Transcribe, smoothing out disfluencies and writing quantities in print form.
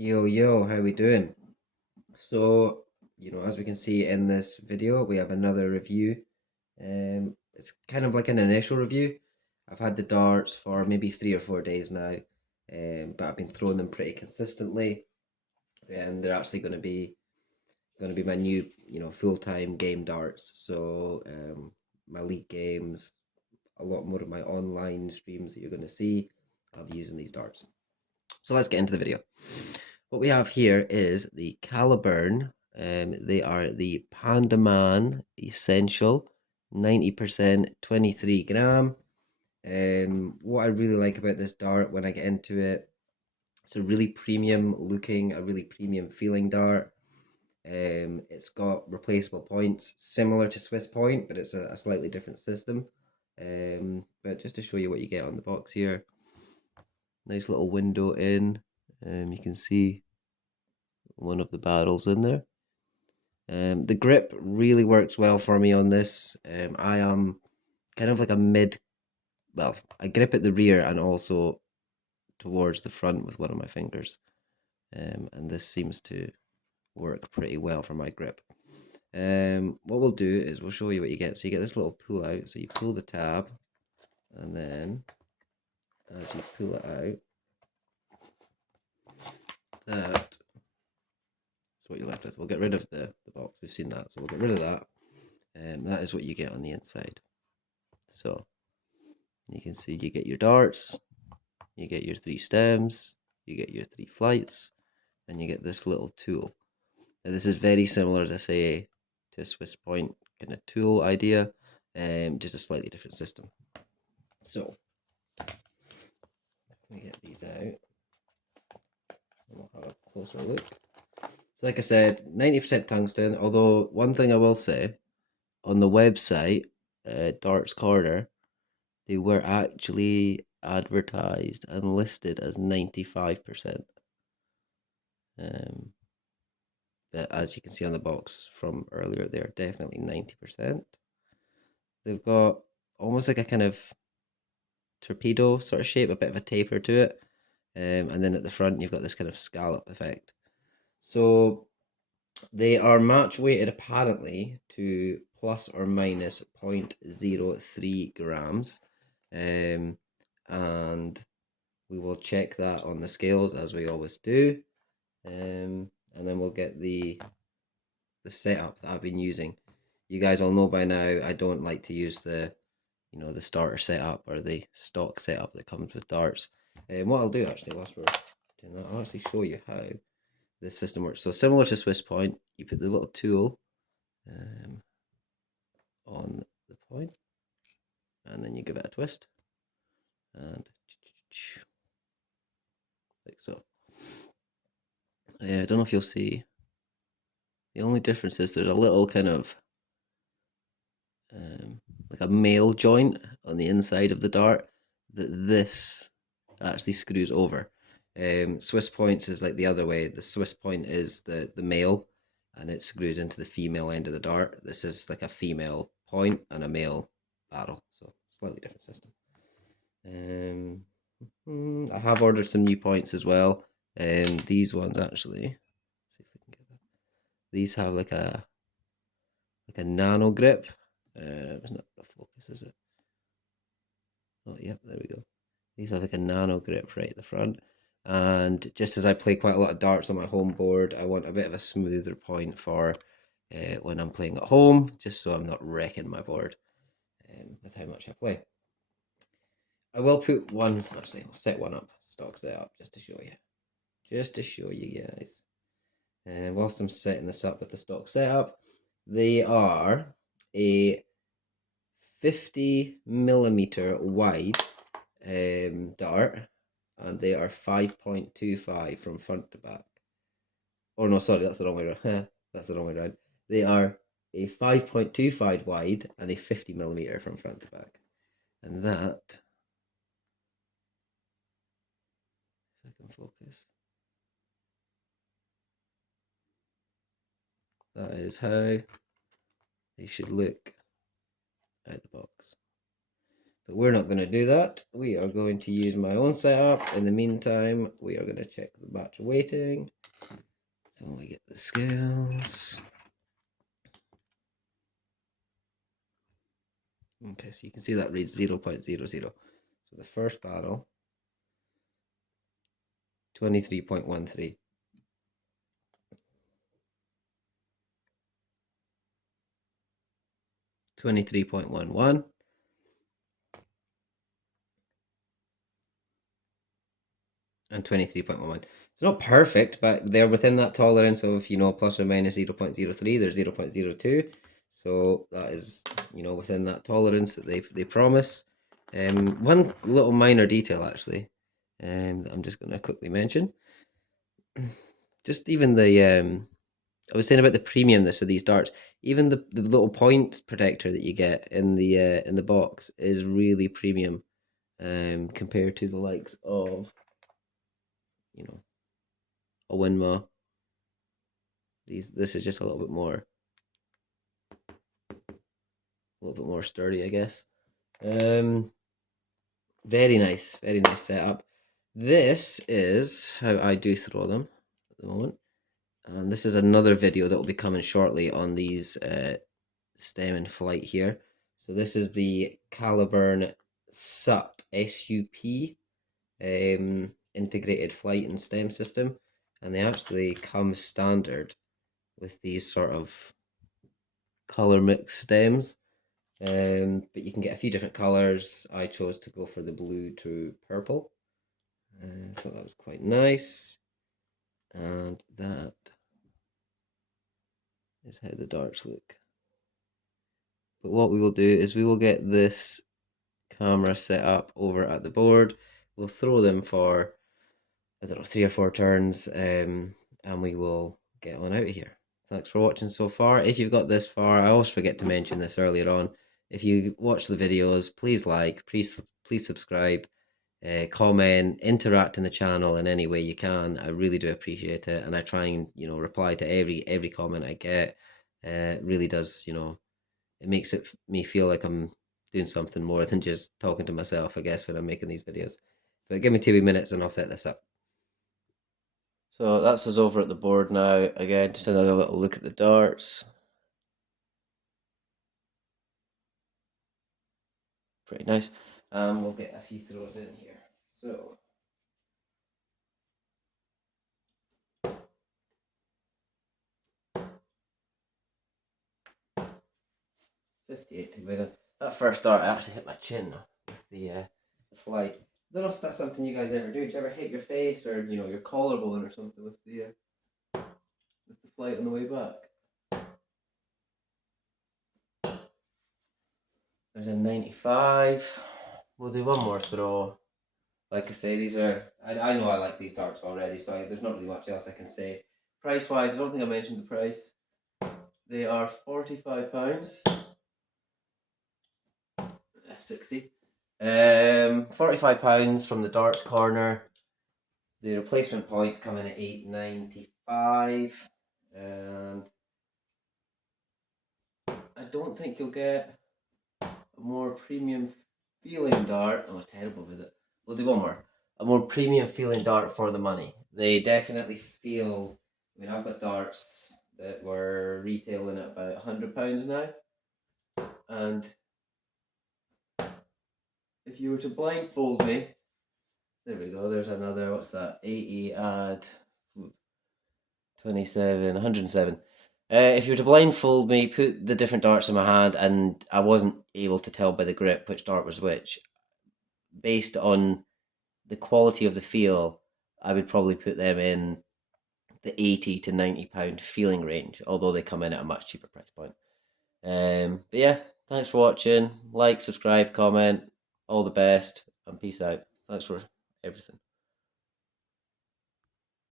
Yo, yo, how we doing? So, as we can see in this video, we have another review. It's kind of like an initial review. I've had the darts for maybe 3 or 4 days now, but I've been throwing them pretty consistently, and they're actually going to be my new, full-time game darts. So, my league games, a lot more of my online streams that you're going to see, I'll be using these darts. So let's get into the video. What we have here is the Caliburn. They are the Pandaman Essential, 90%, 23 gram. What I really like about this dart when I get into it, it's a really premium looking, a really premium feeling dart. It's got replaceable points, similar to Swiss Point, but it's a slightly different system. But just to show you what you get on the box here, nice little window in. You can see one of the barrels in there. The grip really works well for me on this. I am kind of like a mid, well, I grip at the rear and also towards the front with one of my fingers. And this seems to work pretty well for my grip. What we'll do is we'll show you what you get. So you get this little pull out. So you pull the tab, and then as you pull it out, that is what you're left with. We'll get rid of the box. We've seen that. So we'll get rid of that. That is what you get on the inside. So you can see you get your darts, you get your 3 stems, you get your 3 flights, and you get this little tool. Now this is very similar to say to a Swiss Point kind of tool idea, just a slightly different system. So we get these out, and we'll have a closer look. So like I said, 90% tungsten. Although one thing I will say, on the website, Darts Corner, they were actually advertised and listed as 95%. But as you can see on the box from earlier, they're definitely 90%. They've got almost like a kind of torpedo sort of shape, a bit of a taper to it. And then at the front, you've got this kind of scallop effect. So they are match weighted apparently to plus or minus 0.03 grams. And we will check that on the scales as we always do. And then we'll get the setup that I've been using. You guys all know by now I don't like to use the starter setup or the stock setup that comes with darts. And what I'll do actually whilst we're doing that, I'll actually show you how this system works. So similar to Swiss Point, you put the little tool on the point, and then you give it a twist, and like so. I don't know if you'll see. The only difference is there's a little kind of like a male joint on the inside of the dart that this actually screws over. Swiss points is like the other way. The Swiss point is the male, and it screws into the female end of the dart. This is like a female point and a male barrel, so slightly different system. I have ordered some new points as well. These ones actually, see if we can get that. These have like a nano grip. It's not a focus, is it? Oh, yep, there we go. These have like a nano grip right at the front. And just as I play quite a lot of darts on my home board, I want a bit of a smoother point for when I'm playing at home, just so I'm not wrecking my board with how much I play. I will put one, actually, I'll set one up, stock set up, just to show you. Just to show you guys. And whilst I'm setting this up with the stock setup, they are a 50mm wide dart, and they are 5.25 from front to back. Oh no, sorry, that's the wrong way around. That's the wrong way around. They are a 5.25 wide and a 50mm from front to back. And that, if I can focus, that is how they should look out the box. But we're not going to do that. We are going to use my own setup. In the meantime, we are going to check the batch weighting. So we get the scales. Okay, so you can see that reads 0.00. So the first barrel, 23.13. 23.11. And 23.11. It's not perfect, but they're within that tolerance of, plus or minus 0.03. There's 0.02. So that is, within that tolerance that they promise. One little minor detail, actually, that I'm just going to quickly mention. Just even I was saying about the premiumness of these darts. Even the little point protector that you get in the box is really premium, compared to the likes of, a Winma. This is just a little bit more sturdy, I guess. Very nice setup. This is how I do throw them at the moment, and this is another video that will be coming shortly on these stem and flight here. So this is the Caliburn SUP integrated flight and stem system, and they actually come standard with these sort of color mix stems. But you can get a few different colors. I chose to go for the blue to purple. I thought that was quite nice. And that is how the darts look. But what we will do is we will get this camera set up over at the board. We'll throw them for, I don't know, 3 or 4 turns, and we will get on out of here. Thanks for watching so far. If you've got this far, I always forget to mention this earlier on. If you watch the videos, please like, please subscribe, comment, interact in the channel in any way you can. I really do appreciate it, and I try and reply to every comment I get. It really does, it makes me feel like I'm doing something more than just talking to myself, I guess, when I'm making these videos. But give me 2 minutes and I'll set this up. So that's us over at the board now. Again, just another little look at the darts. Pretty nice. We'll get a few throws in here. So 58 to begin. That first dart actually hit my chin with the flight. I don't know if that's something you guys ever do. Do you ever hit your face or your collarbone or something with the flight on the way back? There's a 95. We'll do one more throw. Like I say, these are, I know I like these darts already, so there's not really much else I can say. Price wise, I don't think I mentioned the price. They are £45. 60. £45 from the darts corner. The replacement points come in at £8.95, and I don't think you'll get a more premium feeling dart. Oh, terrible with it. We'll do one more. A more premium feeling dart for the money. They definitely feel. I mean, I've got darts that were retailing at about £100 now, and if you were to blindfold me, there we go. There's another. What's that? 80 add 27, 107. If you were to blindfold me, put the different darts in my hand, and I wasn't able to tell by the grip which dart was which, based on the quality of the feel, I would probably put them in the £80 to £90 feeling range, although they come in at a much cheaper price point. But yeah, thanks for watching. Like, subscribe, comment. All the best, and peace out. Thanks for everything.